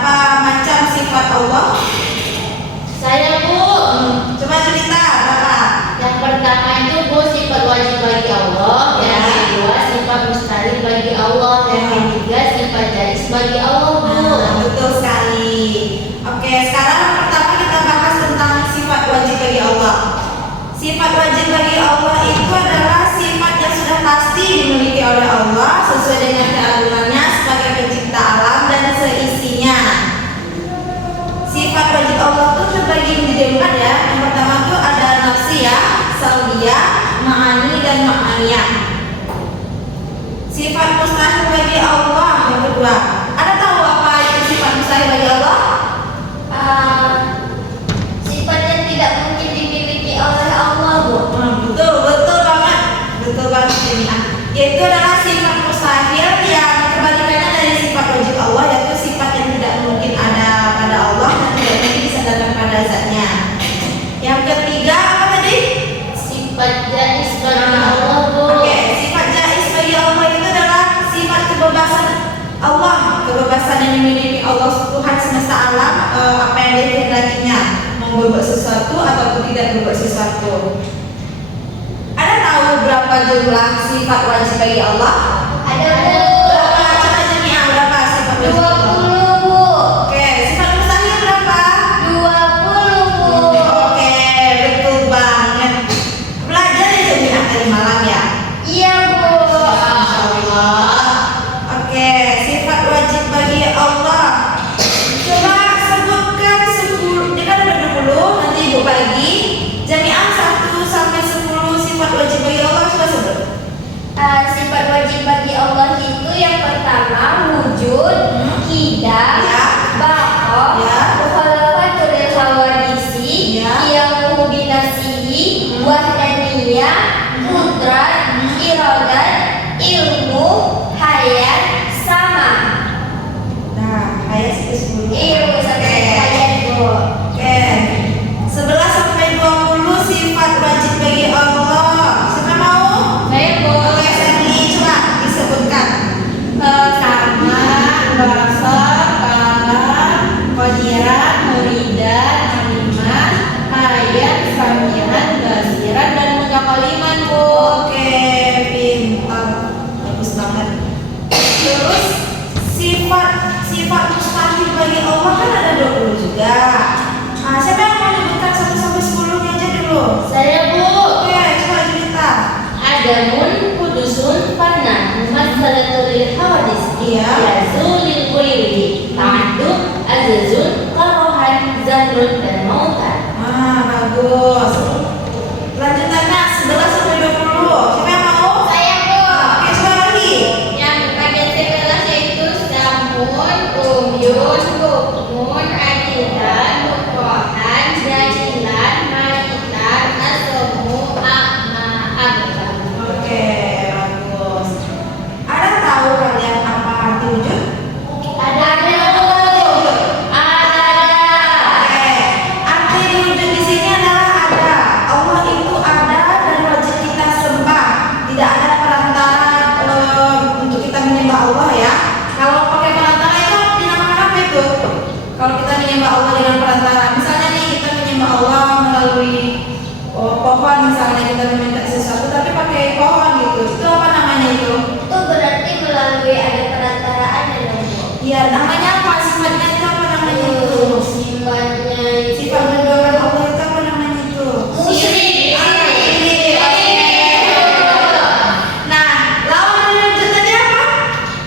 berapa macam sifat Allah? Saya Bu, Coba cerita berapa? yang pertama itu Bu sifat wajib bagi Allah, yang kedua sifat mustahil bagi Allah, yang ketiga sifat jaiz bagi Allah Bu. Betul sekali. Oke, sekarang pertama kita bahas tentang sifat wajib bagi Allah. Sifat wajib bagi Allah itu adalah sifat yang sudah pasti dimiliki oleh Allah sesuai dengan keagungannya sebagai pencipta alam dan seisinya. Sifat wajib Allah itu terbagi menjadi 4 ya. Yang pertama itu ada nafsiyah, salbiyah, ma'ani dan ma'aniyah. Sifat mustahil bagi Allah yang kedua. Ada tahu apa itu sifat mustahil bagi Allah? Sifat yang tidak mungkin dimiliki oleh Allah Bu. Betul banget ini. Yaitu adalah sifat mustahil yang kebalikannya dari sifat wajib Allah, yaitu sifat yang tidak mungkin ada pada Allah dan tidak mungkin disandarkan pada zatnya. Yang ketiga apa tadi? Sifat jaiz bagi Allah Bu. Oke, sifat jaiz bagi Allah itu adalah sifat kebebasan Allah, kebebasan yang dimiliki Allah Tuhan semesta alam, apa yang dia kehendakinya, mau berbuat sesuatu ataupun tidak berbuat sesuatu. Ada tahu berapa jumlah sifat wajib bagi Allah? Ada Bu. Berapa? Coba jamiah berapa sifat wajib Allah? 20 Bu. Oke, sifat mustahil berapa? 20 Bu. Oke, betul banget. Belajar ya jamiah dari malam ya? Iya Bu. Masya Allah. Oke, sifat wajib bagi Allah. Coba sebutkan 10. Dia kan ada 20, nanti ibu bagi. Jamiah 1 sampai 10 sifat wajib bagi Allah, coba sebut. Sifat wajib bagi Allah itu yang pertama wujud, qidam, Ya. baqa, Ya. mukhalafatul hawadisi, Ya. qiyamuhu binafsihi, wahdaniyah, qudrat, iradat, ilmu, hayat, sama. Nah, ayat 10. Ilmu sampai Oke. hayat Bu. Oke. 11 sampai 20 sifat wajib bagi Allah. Siapa mau? Saya Bu. Oke, Sandy coba disebutkan. Sama, basar, kalam, qadirat, muridan, aliman, hayat, samian, basiran, dan mutakaliman Bu. Oke, pintar. Bagus banget. Terus sifat mustahil bagi Allah kan ada 20 juga. Nah, siapa yang mau menyebutkan 1 sampai 10-nya aja dulu? Saya Bu. Oke, coba cerita. Adamun kudusun panah masalahul hawadis Iya. yazulil kuiri ta'adud azazun karohan zahrun dan mautan. Bagus. Lanjutannya 11 sampai 20. Siapa yang mau? Saya Bu. Oke, coba lagi. Yang bagian 11 yaitu samun, umyun, bukmun, adilan, mukohan, jadilan, mahitan, asomu, akma, akbar. Oke, bagus. Ada tahu kalian apa arti wujud? Ada Bu. Ada. Oke, arti wujud di sini adalah ada. Allah itu ada dan wajib kita sembah. Tidak ada perantara untuk kita menyembah Allah ya. Kalau pakai perantara itu dinamakan apa itu? Kalau kita menyembah Allah dengan perantara, misalnya nih kita menyembah Allah melalui pohon, misalnya kita meminta sesuatu tapi pakai pohon gitu. Itu apa namanya itu? Itu berarti melalui ada perantaraan ya Bu. Iya, namanya apa? Sifatnya itu apa namanya itu? Sifatnya Sifat mendoakan Allah itu apa namanya itu? Musyrik. Nah, lawan dari wujud tadi apa?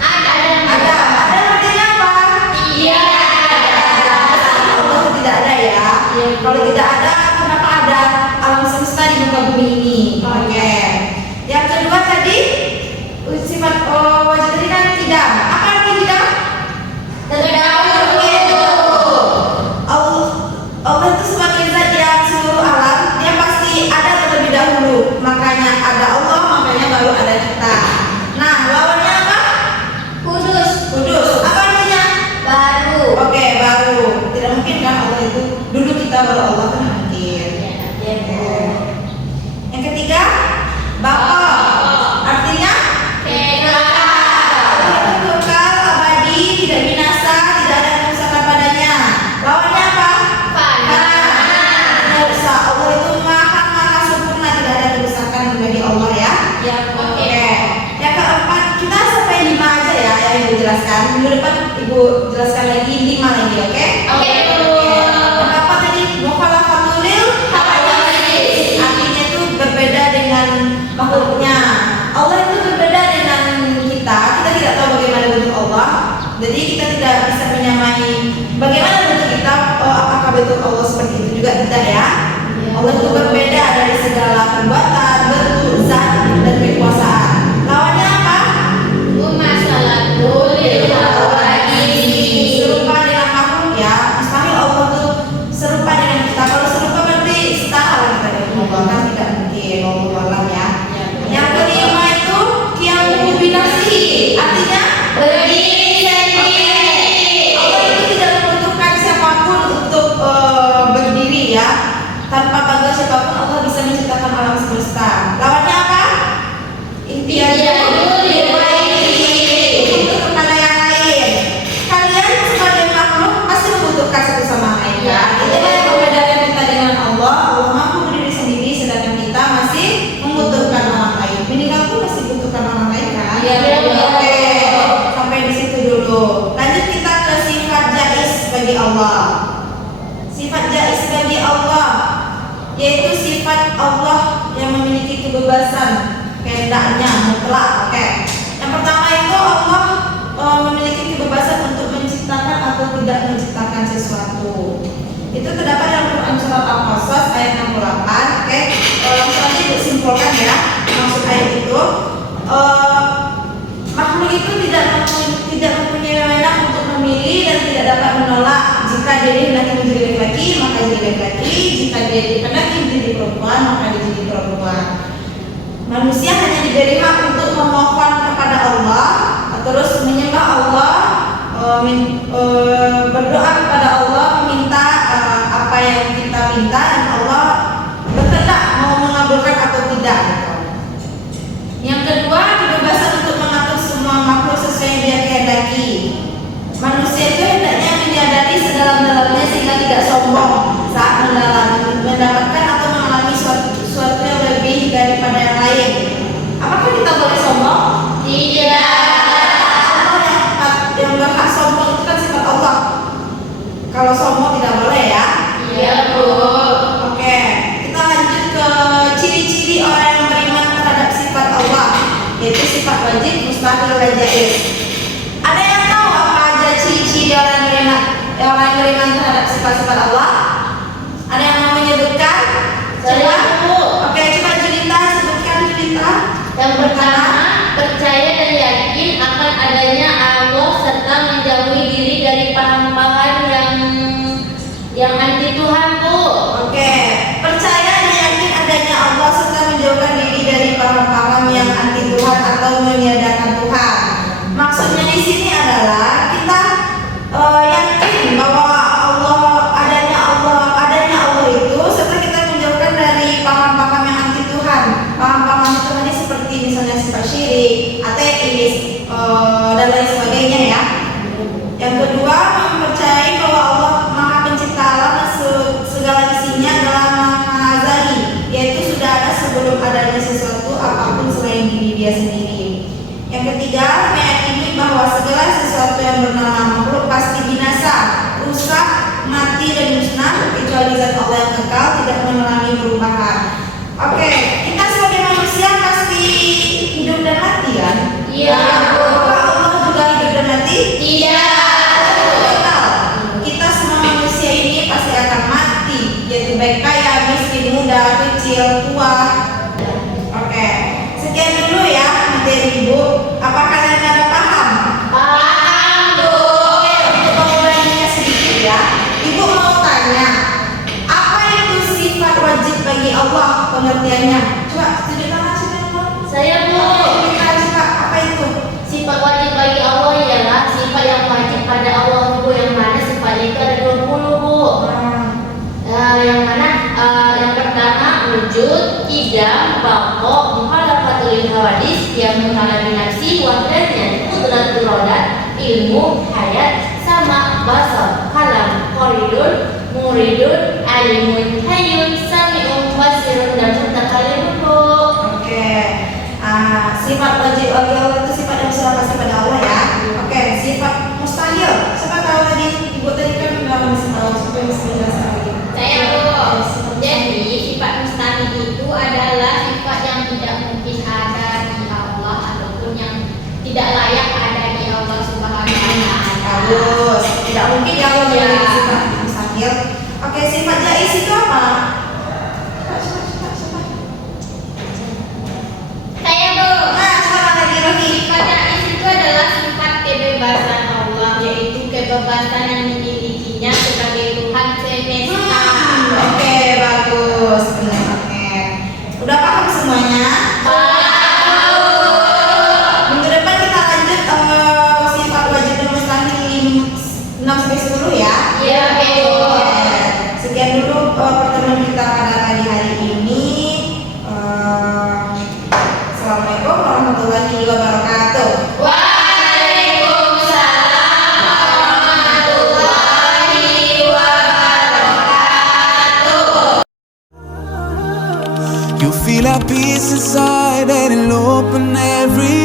Ada. Ada. Ada artinya apa? Iya. Allah tidak ada ya. Kalau tidak ada, kenapa ada alam semesta di muka bumi ini? Oke. Yang kedua tadi sifat wajib tadi kan tidak. Apa arti tidak? Terdahulu. Allah itu sebagai zat yang seluruh alam, dia pasti ada terlebih dahulu. Makanya ada Allah, makanya baru ada kita. Nah, lawannya apa? Kudus. Kudus. Apa artinya? Baru. Oke, baru. Tidak mungkin kan Allah itu dulu kita baru Allah kan mungkin. Ya, Bu. Yang ketiga, Bapa. Artinya Kekal. kekal, abadi, tidak binasa, tidak ada kerusakan lagi 5 lagi, oke? Oke, Bu. Apa tadi? Mukhalafatul hawadits. Artinya itu berbeda dengan makhluknya. Allah itu berbeda dengan kita. Kita tidak tahu bagaimana bentuk Allah. Jadi kita tidak bisa menyamai bagaimana bentuk kita. Apakah bentuk Allah seperti itu juga tidak ya? Allah itu berbeda dari segala perbuatan, bentuk, zat, dan kekuasaan. Lawannya apa? Mumasalatul hawadits. Serupa dengan makhluk ya. Mustahil Allah itu serupa dengan kita. Kalau serupa berarti setara lah kita dengan Allah, kan tidak mungkin. Allah alam ya. Yang kelima itu qiyamuhu binafsihi. Artinya Berdiri sendiri. Allah itu tidak membutuhkan siapapun untuk berdiri ya. Tanpa bantuan siapapun Allah bisa menciptakan alam semesta. Lawannya apa? Ihtiyajul Itu untuk kepada yang lain. Kalian sebagai makhluk pasti membutuhkan satu sama lain ya. Itu yang membedakan kita dengan Allah. Allah mampu berdiri sendiri, sedangkan kita masih membutuhkan orang lain. Minimal pun masih butuhkan orang lain kan? Iya, betul. Oke, sampai di situ dulu. Lanjut kita ke sifat jaiz bagi Allah. Sifat jaiz bagi Allah yaitu sifat Allah yang memiliki kebebasan kehendaknya mutlak. Oke. Yang pertama itu Allah memiliki kebebasan untuk menciptakan atau tidak menciptakan sesuatu. Itu terdapat dalam Quran surat Al-Qasas ayat 68. Oke. Langsung aja disimpulkan ya maksud ayat itu. Makhluk itu tidak mempunyai wewenang untuk memilih dan tidak dapat menolak. Jika dia hendak menjadi laki-laki maka jadi laki-laki, jika dia hendak menjadi perempuan maka dia jadi perempuan. Manusia hanya diberi hak untuk memohon kepada Allah, terus menyembah Allah, berdoa kepada Allah, meminta apa yang kita minta dan Allah berkehendak mau mengabulkan atau tidak. Yang kedua, kebebasan untuk mengatur semua makhluk sesuai yang dia kehendaki. Manusia itu hendaknya menyadari sedalam-dalamnya sehingga tidak sombong saat mendapatkan atau mengalami suatu yang lebih daripada yang lain. Apakah kita boleh sombong? Tidak. Allah yang berhak sombong itu kan sifat Allah. Kalau sombong tidak boleh ya. Iya, Bu. Oke, kita lanjut ke ciri-ciri orang yang beriman terhadap sifat Allah, yaitu sifat wajib, mustahil, dan jaiz. Ada yang tahu apa aja ciri-ciri orang yang beriman terhadap sifat-sifat Allah? Ada yang mau menyebutkan? Saya, Bu. Oke, coba Julita sebutkan Julita. Yang pertama, percaya dan yakin akan adanya Allah serta menjauhi diri dari paham-paham yang anti Tuhan, Bu. Oke, percaya dan yakin adanya Allah serta menjauhkan diri dari paham-paham yang anti Tuhan atau meniadakan Tuhan. Maksudnya di sini adalah kita yakin bahwa adanya Allah itu serta kita menjauhkan dari paham-paham yang anti Tuhan. Paham-paham itu tadi seperti misalnya sifat syirik, ateis, dan lain sebagainya ya. Yang kedua, mempercayai bahwa Allah Maha Pencipta alam dan segala isinya adalah Maha Azali, yaitu sudah ada sebelum adanya sesuatu apapun selain diri dia sendiri. Yang ketiga, meyakini bahwa segala sesuatu yang bernama makhluk pasti binasa, rusak, mati dan musnah kecuali zat Allah yang kekal tidak mengalami perubahan. Oke, kita sebagai manusia pasti hidup dan mati kan? Iya. Apakah Allah juga hidup dan mati? Tidak. Kita semua manusia ini pasti akan mati, yaitu baik kaya, miskin, muda, kecil, tua. Oke, sekian dulu ya materi Ibu. Apa kalian ada paham? Paham, Bu. Oke, untuk mengulanginya sedikit ya. Ibu mau tanya, apa itu sifat wajib bagi Allah pengertiannya? Coba ceritakan cerita. Saya, Bu. Coba apa itu? Sifat wajib bagi Allah ialah sifat yang wajib pada Allah, Bu, yang mana sifatnya itu ada 20, Bu. Yang mana yang pertama wujud, kidam, baqo, mukhalafatul hawadits, yang mengalami nafsi, wahdanya, qudratul rodat, ilmu, hayat, sama, basar, kalam, koridor, muridun, alimun, hayyun, sami'un, basirun, dan mutakalim, Bu. Oke, sifat wajib bagi Allah itu sifat yang sudah pasti pada Allah ya. Oke, sifat mustahil. Siapa tahu tadi iya, Iya. sifat mustahil. Oke, sifat jaiz itu apa? Coba. Saya Bu. Nah, coba lagi lagi. Sifat jaiz itu adalah sifat kebebasan Allah, yaitu kebebasan yang dimilikinya sebagai Tuhan semesta. Oke, bagus. Benar, oke. Udah paham semuanya? Minggu depan kita lanjut sifat wajib dan mustahil 6 sampai 10 ya. Iya, Bu. Oke. Sekian dulu pertemuan kita pada pagi hari ini. Assalamualaikum warahmatullahi wabarakatuh. Waalaikumsalam warahmatullahi wabarakatuh. You feel at peace inside and it'll open every